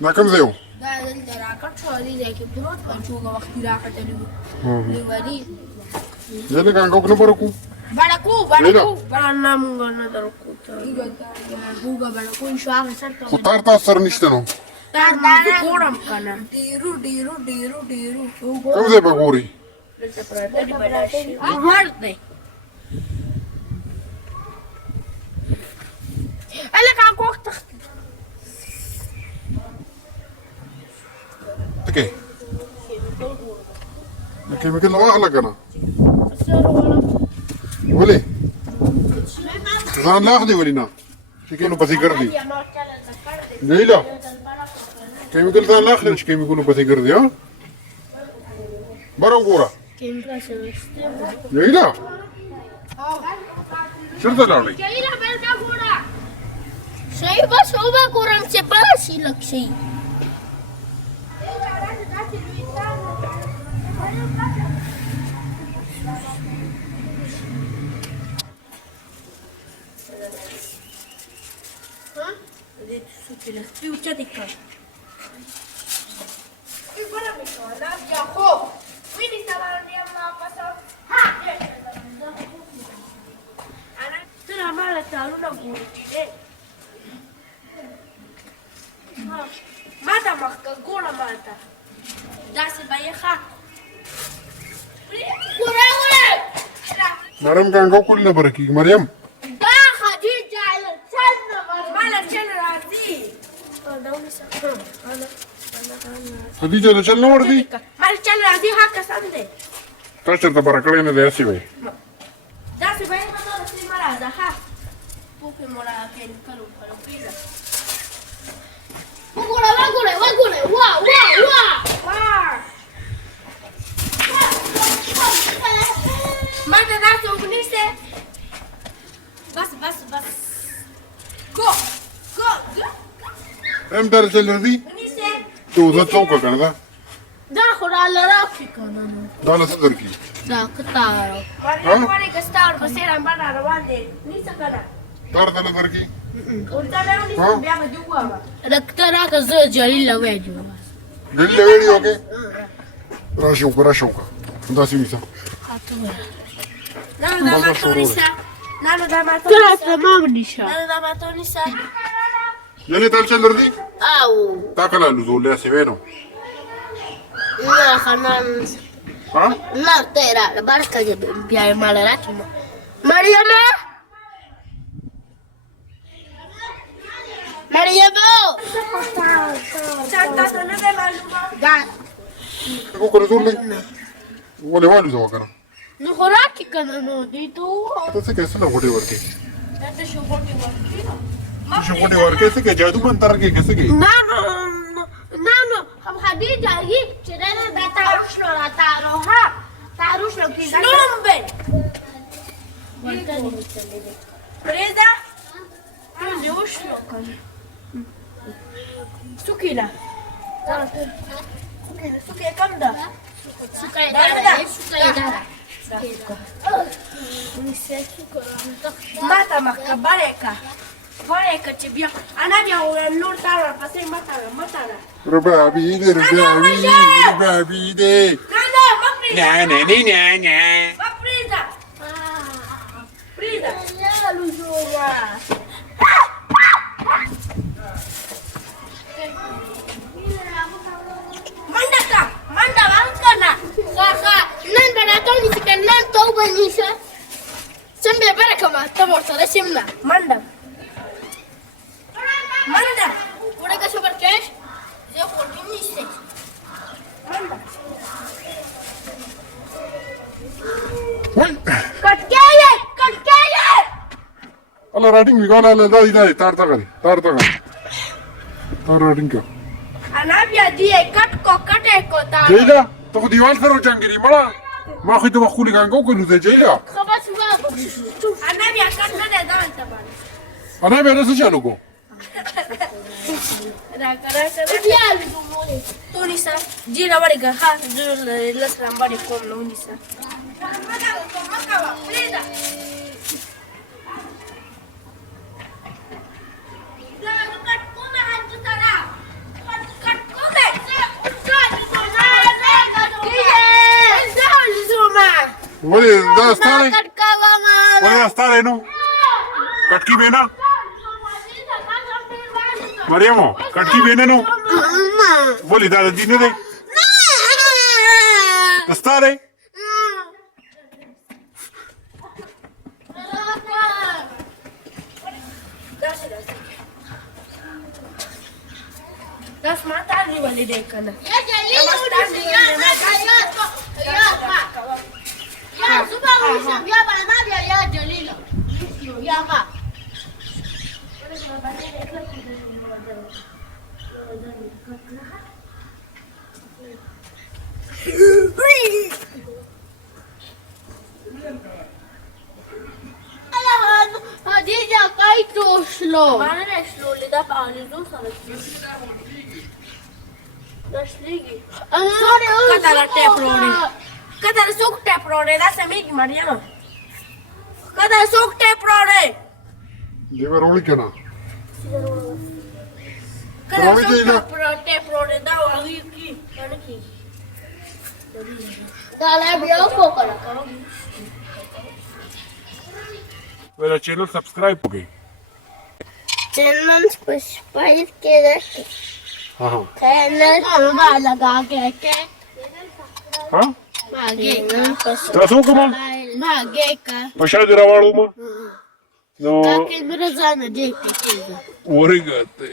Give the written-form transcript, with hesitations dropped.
دا کوم ځای و؟ دا دلته راکټ شو دې ځای کې پروت و چې هغه وخت راکټلی وو لیوني ځینې ګانګوک نه برکو بړکو بړه نه مونږ نه درکو هوګه بړکو شو هغه سر ته خو تار تاسو سره نشته نو تار دا ګورم کنه ډیرو کوم ځای به ګوري دلته پراته دی بلاشي ور دی الکه کوخ تخت تکي کیمیکل واخله کنه ولې ځان لاخ دی ولې نه چې کینو پسې ګرځي نه لا کیمیکل ځان لاخ دی چې کیمیکل پسې ګرځي ها برو ګوره نه لا چرته لاړې شي بس وبا ګورم چې پاسي لکشي Fiuccia di qua. E guarda mi sono la quindi stava andiamo a passare. Tu la mala ta una gurti. Mata marca gola mata. Da se vaya. Gura. نرم ګانګوک ولې نه برکېږي مریم دا خدیجه مالا چل راځي خدیجه د چل نه ور دي مالا چل راځي ها کسان دی تا چېرته بره کړی نه دی هسې وی داسې به یې داسې مه راځه ها پوکې مو را کلو پرېږده وګوره وا ما ته داسې وګنیسته بس go هم در چل ردي ونیسته ته وزه څوکه کنه دا دا خو راله راکړي که نه نو دا له څه درکړي دا کتار وړې کستار په څېر باندې روان دی نیسه که نه تار ته نه درکړي ورته نه ونیسم بیا به دې ووایم رکته راکړه زه جلیل له ویډیو ډېر له ویډیو کې راشه وکړه داسې نیسه نانو دا ماتو نیسه یعنې تا چل ردي او تا کله لزولې هسې وی نو نه خنان ها نه ته یې راغله برکه دې بیا یې ماله راکړي مريمو تاسو نه دی معلومه دا وکړه زور دی ولې والوځه وکنه نو خو راکړي که نه نو دوی ته ووایه ته څه کوې څه له غوټې ورکې دا ته شوغوټې ورکړي څه غوټې ورکې څه کوې جادو منتر کې که څه کوې نانو هم خدیجه یې چې نه دا تاروشلو را تاروها تاروشلو کې شلوم به پرېږده ټول دې وشلو کنه سوکې ده سوکې کم ده mata maka bareka چې بیا انا بیا نور تار پسې متا ربابي دې نه پریدا یا لوجورا منډه وانکنه خا نن براتو نشي نن توبه نشه سم به برکه ما ته ورته شمنا منډه ورګه شو برکش زه خو دې نشته منډه کټکایه الله راټینګ وکړه له دای تار راټینګ کا انا بیا دې کټه کو تا جیلا ته خو دیوال سره چنګری مړه ما خو ته خولي ګانګو کولو ته جیلا خلاص انا بیا کټ نه ده ځان ته باندې انا بیا څه چالو کو راکړه بیا تو نیسا جیلا ورګه ها لسرام باندې کوم نو نیسا مکا پلیدا لا کټ کو نه هڅه Vale, da stare. Cătcava mă. Vale, da stare, nu? Catchi bine? Mariamo, catchi bine, nu? Vale, da dine de. Da stare. Das matali wali de kana. Ya jalilo ya zuba mu ya bana ya jalilo. Ya ba. Hadija kai to slow. Mana slowly da paani do sarati. Dashligi. Sorry, katara tape rode. Katara sok tape rode da samigi Mariama. Katara sok tape rode. Deve rolikana. Katara Rode ina. sok tape rode da wagi ki. Kanki. Dala biyo ko kara. मेरा channel subscribe हो गई channel subscribe के रखे हाँ हाँ चैनल लगा के हाँ भागे Trasou como? भागे का Pašā de Ravalu, no. ताकि मेरा जाना देख के Obrigado.